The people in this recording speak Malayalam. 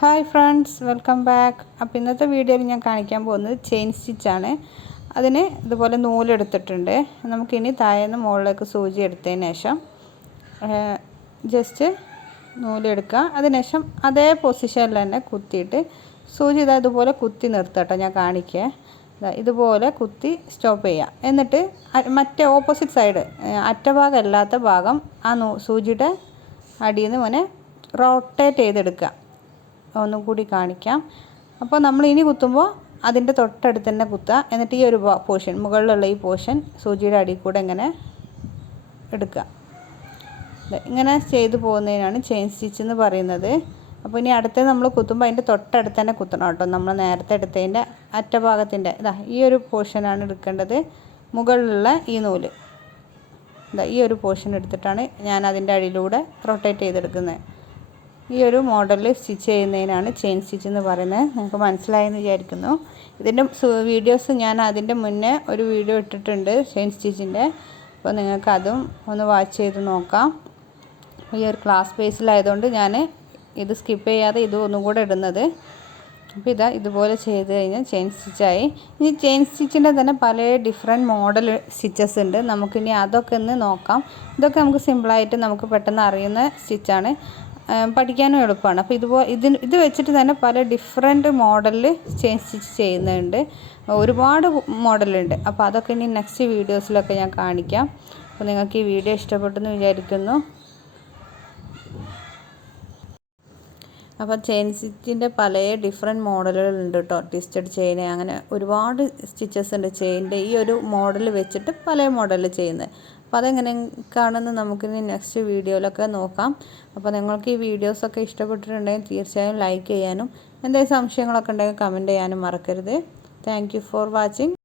Hi friends, welcome back. അപ്പോൾ ഇന്നത്തെ വീഡിയോയിൽ ഞാൻ കാണിക്കാൻ പോകുന്നത് ചെയിൻ സ്റ്റിച്ചാണ്. അതിന് ഇതുപോലെ നൂലെടുത്തിട്ടുണ്ട്. നമുക്കിനി താഴേന്ന് മുകളിലേക്ക് സൂചി എടുത്തതിന് ശേഷം ജസ്റ്റ് നൂലെടുക്കുക. അതിനുശേഷം അതേ പൊസിഷനിൽ തന്നെ കുത്തിയിട്ട് സൂചി ഇതുപോലെ കുത്തി നിർത്തട്ടോ. ഞാൻ കാണിക്കുക. ഇതുപോലെ കുത്തി സ്റ്റോപ്പ് ചെയ്യുക. എന്നിട്ട് മറ്റേ ഓപ്പോസിറ്റ് സൈഡ് അറ്റഭാഗം അല്ലാത്ത ഭാഗം ആ സൂചിയുടെ അടിയിൽ നിന്ന് ഇങ്ങനെ റൊട്ടേറ്റ് ചെയ്തെടുക്കുക. ഒന്നും കൂടി കാണിക്കാം. അപ്പോൾ നമ്മൾ ഇനി കുത്തുമ്പോൾ അതിൻ്റെ തൊട്ടടുത്ത് തന്നെ കുത്തുക. എന്നിട്ട് ഈ ഒരു പോർഷൻ, മുകളിലുള്ള ഈ പോർഷൻ സൂചിയുടെ അടിയിൽ കൂടെ ഇങ്ങനെ എടുക്കുക. ഇങ്ങനെ ചെയ്തു പോകുന്നതിനാണ് ചെയിൻ സ്റ്റിച്ച് എന്ന് പറയുന്നത്. അപ്പോൾ ഇനി അടുത്ത് നമ്മൾ കുത്തുമ്പോൾ അതിൻ്റെ തൊട്ടടുത്ത് തന്നെ കുത്തണം കേട്ടോ. നമ്മൾ നേരത്തെ എടുത്തതിൻ്റെ അറ്റഭാഗത്തിൻ്റെ ഈ ഒരു പോർഷനാണ് എടുക്കേണ്ടത്. മുകളിലുള്ള ഈ നൂല് ഈ ഒരു പോർഷൻ എടുത്തിട്ടാണ് ഞാൻ അതിൻ്റെ അടിയിലൂടെ റൊട്ടേറ്റ് ചെയ്തെടുക്കുന്നത്. ഈ ഒരു മോഡലിൽ സ്റ്റിച്ച് ചെയ്യുന്നതിനാണ് ചെയിൻ സ്റ്റിച്ച് എന്ന് പറയുന്നത്. നിങ്ങൾക്ക് മനസ്സിലായെന്ന് വിചാരിക്കുന്നു. ഇതിൻ്റെ വീഡിയോസ് ഞാൻ അതിൻ്റെ മുന്നേ ഒരു വീഡിയോ ഇട്ടിട്ടുണ്ട് ചെയിൻ സ്റ്റിച്ചിൻ്റെ. അപ്പോൾ നിങ്ങൾക്ക് അതും ഒന്ന് വാച്ച് ചെയ്ത് നോക്കാം. ഈ ഒരു ക്ലാസ് ബേസിലായതുകൊണ്ട് ഞാൻ ഇത് സ്കിപ്പ് ചെയ്യാതെ ഇത് ഒന്നും കൂടെ ഇടുന്നത്. അപ്പോൾ ഇതുപോലെ ചെയ്ത് കഴിഞ്ഞാൽ ചെയിൻ സ്റ്റിച്ചായി. ഇനി ചെയിൻ സ്റ്റിച്ചിൻ്റെ തന്നെ പല ഡിഫറെൻറ്റ് മോഡൽ സ്റ്റിച്ചസ് ഉണ്ട്. നമുക്കിനി അതൊക്കെ ഒന്ന് നോക്കാം. ഇതൊക്കെ നമുക്ക് സിമ്പിളായിട്ട് നമുക്ക് പെട്ടെന്ന് അറിയുന്ന സ്റ്റിച്ചാണ്, പഠിക്കാനും എളുപ്പമാണ്. അപ്പോൾ ഇത് വെച്ചിട്ട് തന്നെ പല ഡിഫറെൻറ്റ് മോഡലിൽ ചെയിൻ സ്റ്റിച്ച് ചെയ്യുന്നുണ്ട്. ഒരുപാട് മോഡലുണ്ട്. അപ്പോൾ അതൊക്കെ ഇനി നെക്സ്റ്റ് വീഡിയോസിലൊക്കെ ഞാൻ കാണിക്കാം. അപ്പോൾ നിങ്ങൾക്ക് ഈ വീഡിയോ ഇഷ്ടപ്പെട്ടെന്ന് വിചാരിക്കുന്നു. അപ്പോൾ ചെയിൻ സ്റ്റിച്ചിൻ്റെ പല ഡിഫറെൻറ്റ് മോഡലുകളുണ്ട് കേട്ടോ. ട്വിസ്റ്റഡ് ചെയിൻ, അങ്ങനെ ഒരുപാട് സ്റ്റിച്ചസ് ഉണ്ട് ചെയിൻ്റെ. ഈ ഒരു മോഡൽ വെച്ചിട്ട് പല മോഡലിൽ ചെയ്യുന്നത്. അപ്പോൾ അതെങ്ങനെയൊക്കെയാണെന്ന് നമുക്കിനി നെക്സ്റ്റ് വീഡിയോയിലൊക്കെ നോക്കാം. അപ്പോൾ നിങ്ങൾക്ക് ഈ വീഡിയോസൊക്കെ ഇഷ്ടപ്പെട്ടിട്ടുണ്ടെങ്കിൽ തീർച്ചയായും ലൈക്ക് ചെയ്യാനും എന്തെങ്കിലും സംശയങ്ങളൊക്കെ ഉണ്ടെങ്കിൽ കമൻറ്റ് ചെയ്യാനും മറക്കരുത്. Thank you for watching.